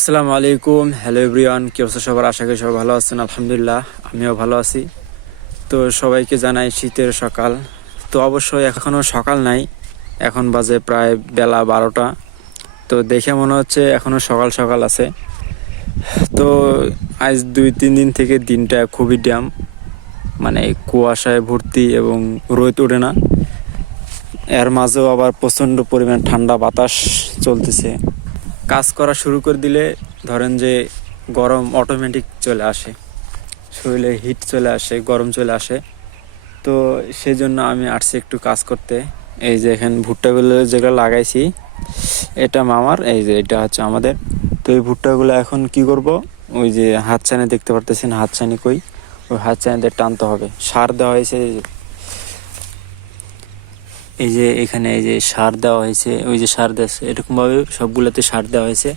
আসসালামু আলাইকুম, hello everyone. কি অবস্থা সবার? আশা করি সবাই ভালো আছেন। আলহামদুলিল্লাহ, আমিও ভালো আছি। তো সবাইকে জানাই শীতের সকাল। তো অবশ্যই এখনও সকাল নাই, এখন বাজে প্রায় বেলা 12টা। তো দেখে মনে হচ্ছে এখনও সকাল সকাল আছে। তো আজ 2-3 দিন থেকে দিনটা খুবই ড্যাম, মানে কুয়াশায় ভর্তি এবং রোদ ওঠে না। এর মাঝেও আবার প্রচণ্ড পরিমাণ ঠান্ডা বাতাস চলতেছে। কাজ করা শুরু করে দিলে ধরেন যে গরম অটোমেটিক চলে আসে, শরীরে হিট চলে আসে, গরম চলে আসে। তো সেই জন্য আমি আসছি একটু কাজ করতে। এই যে এখানে ভুট্টাগুলো যেগুলো লাগাইছি, এটা মামার, এই যে এটা হচ্ছে আমাদের। তো এই ভুট্টাগুলো এখন কি করব, ওই যে হাত ছানি দেখতে পারতেছেন, হাত ছানি কই, ওই হাত ছানিতে টানতে হবে। সার দেওয়া হয়েছে, এই যে এখানে এই যে সার দেওয়া হয়েছে, ওই যে সার দিয়েছে, এরকমভাবে সবগুলোতে সার দেওয়া হয়েছে।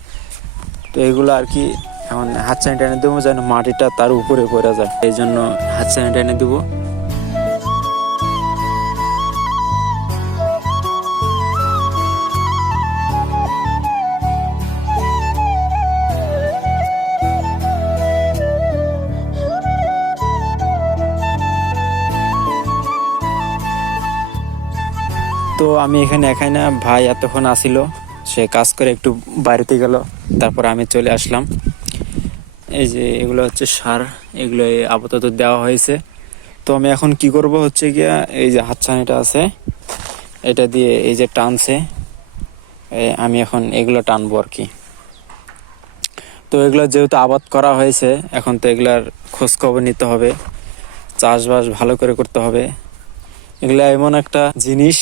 তো এগুলো আর কি এখন হাত ছানি টেনে দেবো যেন মাটিটা তার উপরে পড়ে যায়, এই জন্য হাত ছানি টেনে দেবো। তো আমি এখানে একাই না, ভাই এতক্ষণ আসিল, সে কাজ করে একটু বাড়িতে গেল, তারপর আমি চলে আসলাম। এই যে এগুলো হচ্ছে সার, এগুলো আপাতত দেওয়া হয়েছে। তো আমি এখন কি করব হচ্ছে গিয়া, এই যে হাত ছানিটা আছে, এটা দিয়ে এই যে টানছে, আমি এখন এগুলো টানবো আর কি। তো এগুলো যেহেতু আবাদ করা হয়েছে, এখন তো এগুলার খোঁজ খবর নিতে হবে, চাষবাস ভালো করে করতে হবে। এগুলা এমন একটা জিনিস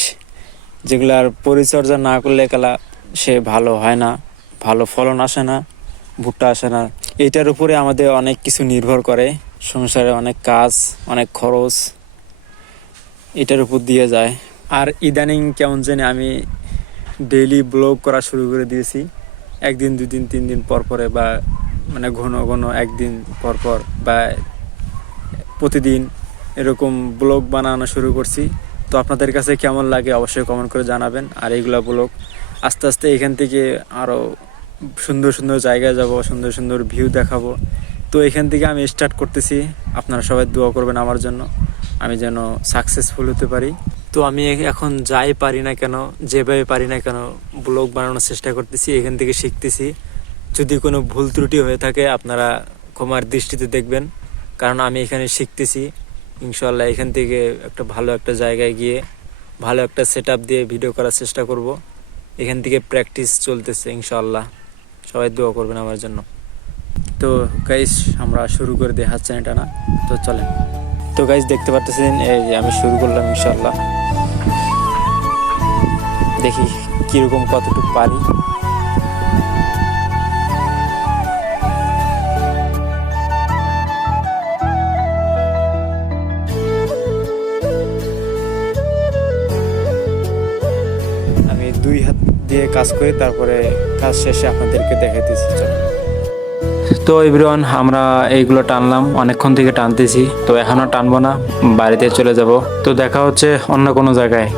যেগুলার পরিচর্যা না করলে খেলা সে ভালো হয় না, ভালো ফলন আসে না, ভুট্টা আসে না। এটার উপরে আমাদের অনেক কিছু নির্ভর করে, সংসারে অনেক কাজ, অনেক খরচ এটার উপর দিয়ে যায়। আর ইদানিং কেমন জানি আমি ডেইলি ব্লগ করা শুরু করে দিয়েছি, একদিন 2 দিন 3 দিন পর পরে, বা মানে ঘন ঘন একদিন পর পর বা প্রতিদিন এরকম ব্লগ বানানো শুরু করছি। তো আপনাদের কাছে কেমন লাগে অবশ্যই কমেন্ট করে জানাবেন। আর এইগুলা ব্লগ আস্তে আস্তে এখান থেকে আরও সুন্দর সুন্দর জায়গায় যাব, সুন্দর সুন্দর ভিউ দেখাবো। তো এখান থেকে আমি স্টার্ট করতেছি, আপনারা সবাই দোয়া করবেন আমার জন্য, আমি যেন সাকসেসফুল হতে পারি। তো আমি এখন যাই পারি না কেন, যেভাবে পারি না কেন, ব্লগ বানানোর চেষ্টা করতেছি, এখান থেকে শিখতেছি। যদি কোনো ভুল ত্রুটি হয়ে থাকে আপনারা ক্ষমার দৃষ্টিতে দেখবেন, কারণ আমি এখানে শিখতেছি। ইনশাল্লাহ এখান থেকে একটা ভালো একটা জায়গায় গিয়ে ভালো একটা সেট আপ দিয়ে ভিডিও করার চেষ্টা করব। এখান থেকে প্র্যাকটিস চলতেছে ইনশাল্লাহ, সবাই দোয়া করবেন আমার জন্য। তো গাইস আমরা শুরু করে দিই হাত ছানি টানা। তো চলেন। তো গাইস দেখতে পারতেছেন, এই যে আমি শুরু করলাম ইনশাল্লাহ, দেখি কিরকম কতটুকু পারি। আমি 2 হাত দিয়ে কাজ করি, তারপরে কাজ শেষে আপনাদেরকে দেখাইতেছি। তো এভরিওয়ান, আমরা এইগুলো টানলাম, অনেকক্ষণ থেকে টানতেছি। তো এখনও টানবো না, বাড়িতে চলে যাব। তো দেখা হচ্ছে অন্য কোনো জায়গায়।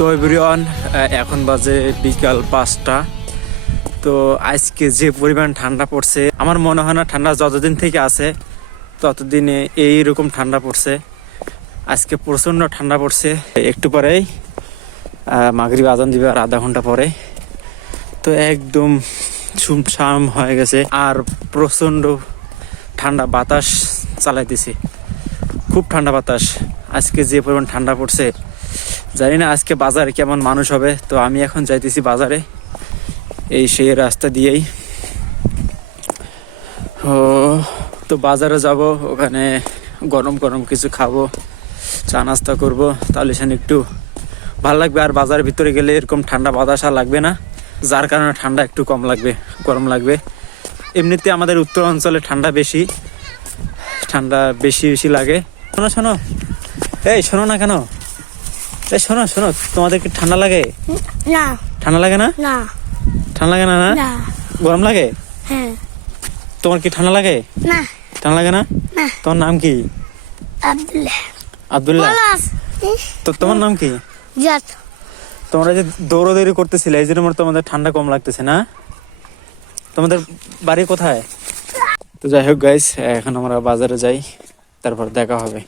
তো এভরিওয়ান, এখন বাজে বিকাল 5টা। তো আজকে যে পরিমাণ ঠান্ডা পড়ছে, আমার মনে হয় না ঠান্ডা যতদিন থেকে আছে ততদিনে এইরকম ঠান্ডা পড়ছে। আজকে প্রচণ্ড ঠান্ডা পড়ছে। একটু পরেই মাগরিব আজান দিবে, আর আধা ঘন্টা পরে। তো একদম সুমসাম হয়ে গেছে, আর প্রচণ্ড ঠান্ডা বাতাস চালাইতেছে, খুব ঠান্ডা বাতাস। আজকে যে পরিমাণ ঠান্ডা পড়ছে, জানি না আজকে বাজারে কেমন মানুষ হবে। তো আমি এখন যাইতেছি বাজারে, এই সেই রাস্তা দিয়েই। তো বাজারে যাব, ওখানে গরম গরম কিছু খাবো, চা নাস্তা করবো, তাহলে সেখানে একটু ভালো লাগবে। আর বাজারের ভিতরে গেলে এরকম ঠান্ডা বাতাস আর লাগবে না, যার কারণে ঠান্ডা একটু কম লাগবে, গরম লাগবে। এমনিতে আমাদের উত্তর অঞ্চলে ঠান্ডা বেশি, ঠান্ডা বেশি বেশি লাগে। শোনো শোনো, এই শোনো না কেন, এই শোনো শোনো, তোমাদের কি ঠান্ডা লাগে? না ঠান্ডা লাগে না? না ঠান্ডা লাগে না? না না গরম লাগে? হ্যাঁ তোমার কি ঠান্ডা লাগে? না ঠান্ডা লাগে না? না তোমার নাম কি? আব্দুল্লাহ আব্দুল্লাহ। পলাশ তো তোমার নাম কি? জাত তোমরা যে দৌড়াদৌড়ি করতেছিলে এই জন্য তোমাদের ঠান্ডা কম লাগতেছে না? তোমাদের বাড়ি কোথায়? তো যাই হোক গাইস, এখন আমরা বাজারে যাই, তারপর দেখা হবে।